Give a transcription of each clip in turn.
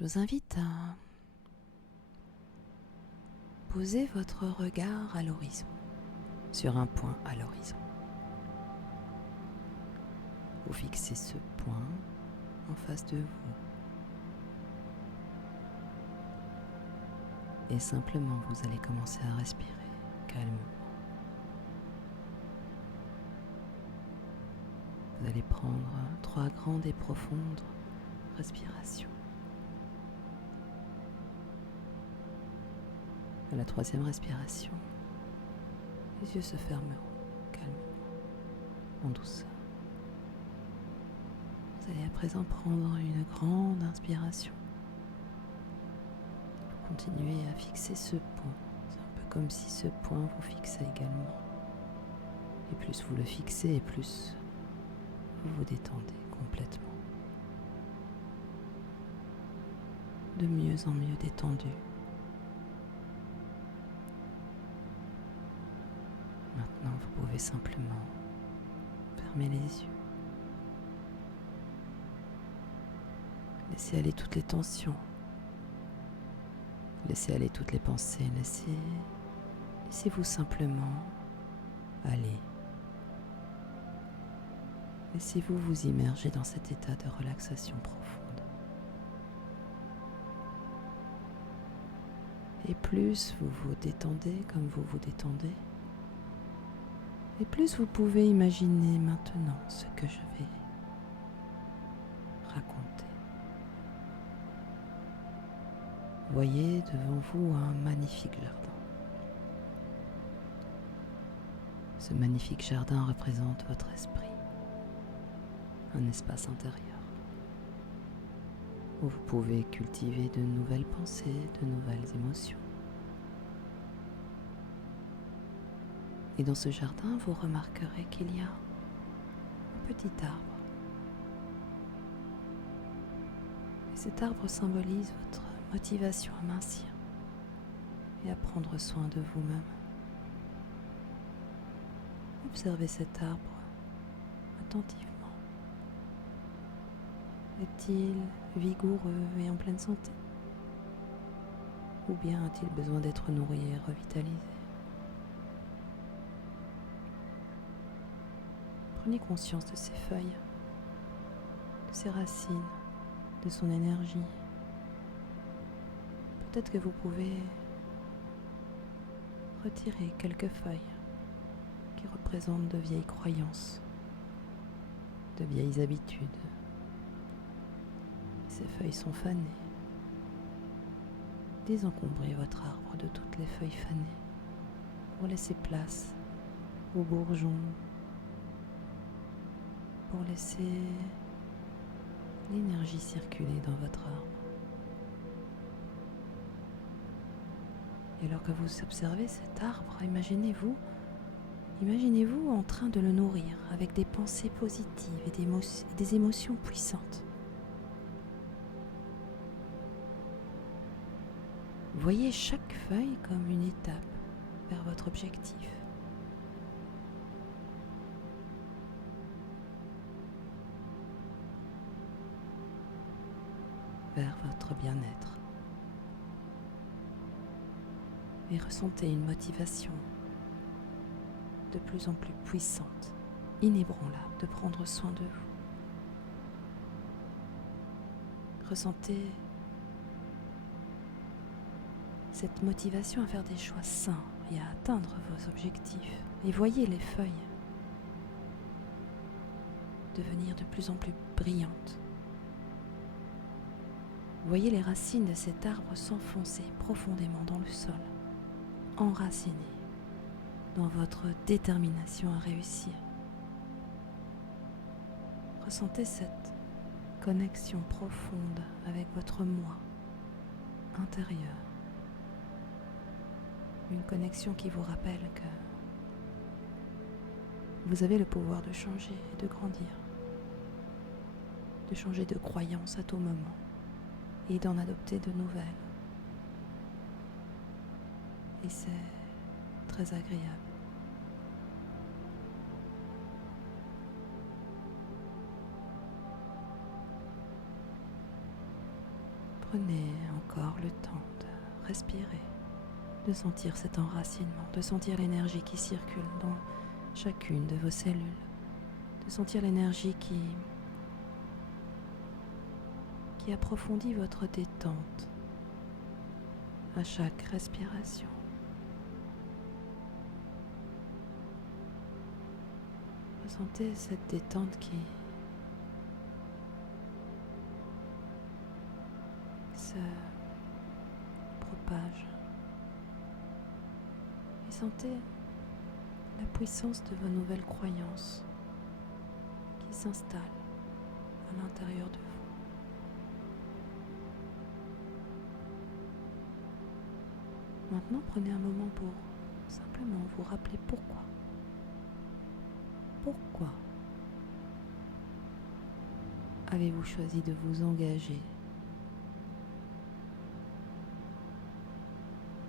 Je vous invite à poser votre regard à l'horizon, sur un point à l'horizon. Vous fixez ce point en face de vous. Et simplement, vous allez commencer à respirer calmement. Vous allez prendre 3 grandes et profondes respirations. À la 3e respiration, les yeux se fermeront calmement, en douceur. Vous allez à présent prendre une grande inspiration. Vous continuez à fixer ce point. C'est un peu comme si ce point vous fixait également. Et plus vous le fixez, et plus vous vous détendez complètement. De mieux en mieux détendu. Maintenant, vous pouvez simplement fermer les yeux. Laissez aller toutes les tensions. Laissez aller toutes les pensées. Laissez-vous simplement aller. Laissez-vous vous immerger dans cet état de relaxation profonde. Et plus vous vous détendez comme vous vous détendez, et plus vous pouvez imaginer maintenant ce que je vais raconter. Voyez devant vous un magnifique jardin. Ce magnifique jardin représente votre esprit, un espace intérieur où vous pouvez cultiver de nouvelles pensées, de nouvelles émotions. Et dans ce jardin, vous remarquerez qu'il y a un petit arbre. Et cet arbre symbolise votre motivation à mincir et à prendre soin de vous-même. Observez cet arbre attentivement. Est-il vigoureux et en pleine santé? Ou bien a-t-il besoin d'être nourri et revitalisé? Prenez conscience de ses feuilles, de ses racines, de son énergie. Peut-être que vous pouvez retirer quelques feuilles qui représentent de vieilles croyances, de vieilles habitudes. Ces feuilles sont fanées. Désencombrez votre arbre de toutes les feuilles fanées pour laisser place aux bourgeons, pour laisser l'énergie circuler dans votre arbre. Et alors que vous observez cet arbre, imaginez-vous en train de le nourrir avec des pensées positives et des émotions puissantes. Voyez chaque feuille comme une étape vers votre objectif. Vers votre bien-être. Et ressentez une motivation de plus en plus puissante, inébranlable, de prendre soin de vous. Ressentez cette motivation à faire des choix sains et à atteindre vos objectifs. Et voyez les feuilles devenir de plus en plus brillantes. Voyez les racines de cet arbre s'enfoncer profondément dans le sol, enracinées dans votre détermination à réussir. Ressentez cette connexion profonde avec votre moi intérieur. Une connexion qui vous rappelle que vous avez le pouvoir de changer et de grandir, de changer de croyance à tout moment et d'en adopter de nouvelles. Et c'est très agréable. Prenez encore le temps de respirer, de sentir cet enracinement, de sentir l'énergie qui circule dans chacune de vos cellules, de sentir l'énergie qui approfondit votre détente à chaque respiration. Ressentez cette détente qui se propage et sentez la puissance de vos nouvelles croyances qui s'installent à l'intérieur de vous. Maintenant, prenez un moment pour simplement vous rappeler pourquoi. Pourquoi avez-vous choisi de vous engager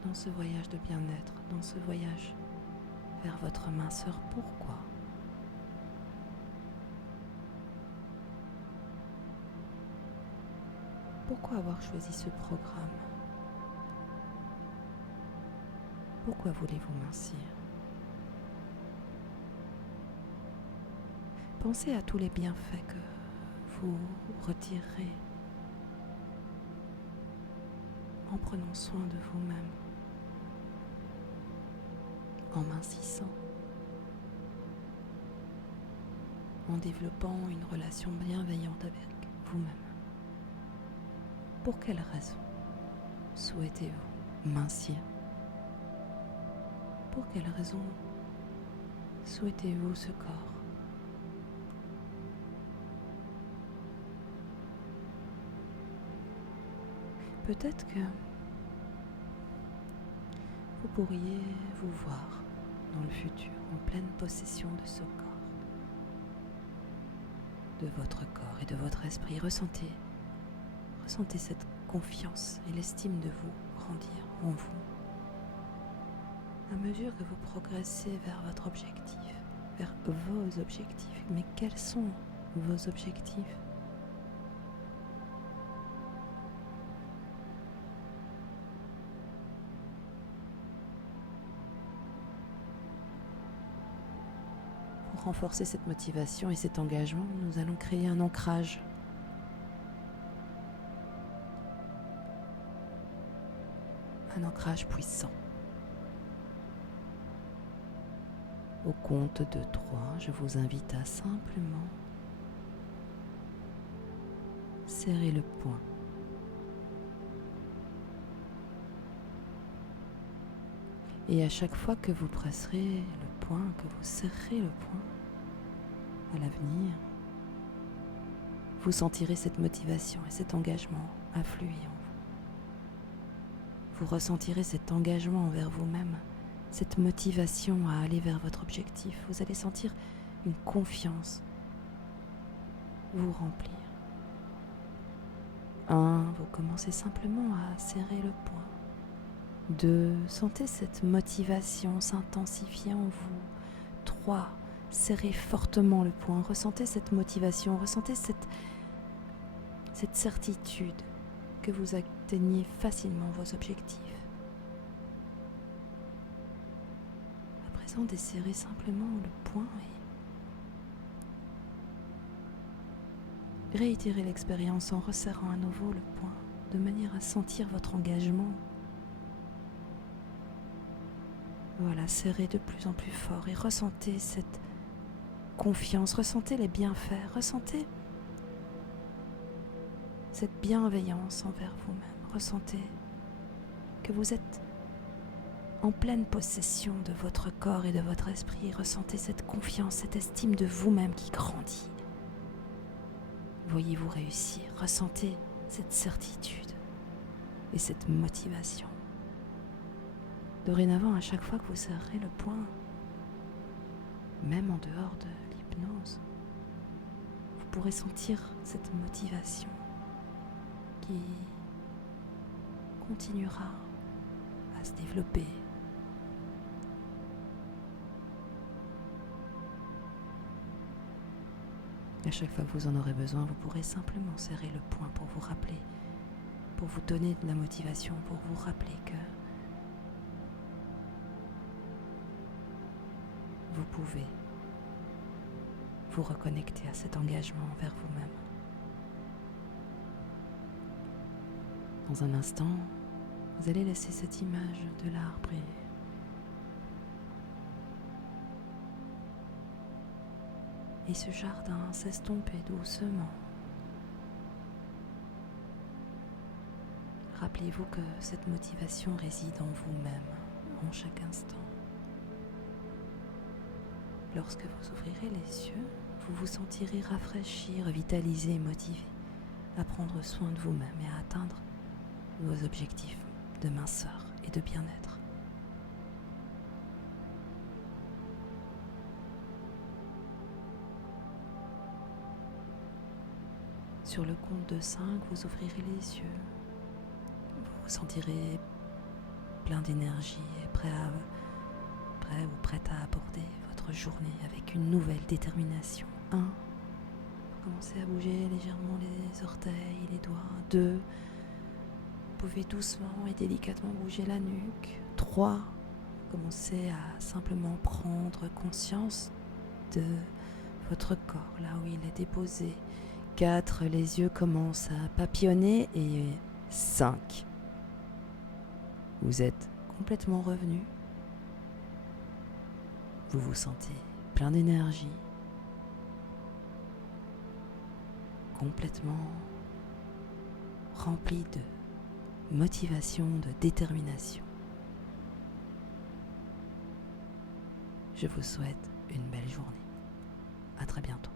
dans ce voyage de bien-être, dans ce voyage vers votre minceur? Pourquoi? Pourquoi avoir choisi ce programme? Pourquoi voulez-vous mincir? Pensez à tous les bienfaits que vous retirerez en prenant soin de vous-même, en mincissant, en développant une relation bienveillante avec vous-même. Pour quelle raison souhaitez-vous mincir? Pour quelle raison souhaitez-vous ce corps? Peut-être que vous pourriez vous voir dans le futur en pleine possession de ce corps, de votre corps et de votre esprit. Ressentez cette confiance et l'estime de vous grandir en vous à mesure que vous progressez vers votre objectif, vers vos objectifs. Mais quels sont vos objectifs? Pour renforcer cette motivation et cet engagement, nous allons créer un ancrage. Un ancrage puissant. Au compte de 3, je vous invite à simplement serrer le poing. Et à chaque fois que vous presserez le poing, que vous serrerez le poing à l'avenir, vous sentirez cette motivation et cet engagement affluer en vous. Vous ressentirez cet engagement envers vous-même, cette motivation à aller vers votre objectif. Vous allez sentir une confiance vous remplir. 1, vous commencez simplement à serrer le poing. 2, sentez cette motivation s'intensifier en vous. 3, serrez fortement le poing. Ressentez cette motivation, ressentez cette certitude que vous atteignez facilement vos objectifs. À présent, desserrez simplement le poing et réitérez l'expérience en resserrant à nouveau le poing, de manière à sentir votre engagement. Voilà, serrez de plus en plus fort et ressentez cette confiance, ressentez les bienfaits, ressentez cette bienveillance envers vous-même. Ressentez que vous êtes en pleine possession de votre corps et de votre esprit. Ressentez cette confiance, cette estime de vous-même qui grandit. Voyez-vous réussir, ressentez cette certitude et cette motivation. Dorénavant, à chaque fois que vous serrez le poing, même en dehors de l'hypnose, vous pourrez sentir cette motivation qui continuera à se développer. À chaque fois que vous en aurez besoin, vous pourrez simplement serrer le poing pour vous rappeler pour vous donner de la motivation, pour vous rappeler que vous pouvez vous reconnecter à cet engagement envers vous-même. Dans un instant, vous allez laisser cette image de l'arbre et ce jardin s'estomper doucement. Rappelez-vous que cette motivation réside en vous-même, en chaque instant. Lorsque vous ouvrirez les yeux, vous vous sentirez rafraîchi, revitalisé et motivé à prendre soin de vous-même et à atteindre vos objectifs de minceur et de bien-être. Sur le compte de 5, vous ouvrirez les yeux. Vous vous sentirez plein d'énergie et prêt ou prête à aborder votre journée avec une nouvelle détermination. 1. Vous commencez à bouger légèrement les orteils, les doigts. 2. Vous pouvez doucement et délicatement bouger la nuque. 3. Commencez à simplement prendre conscience de votre corps, là où il est déposé. 4. Les yeux commencent à papillonner. Et 5. Vous êtes complètement revenu. Vous vous sentez plein d'énergie, complètement rempli de motivation, de détermination. Je vous souhaite une belle journée. À très bientôt.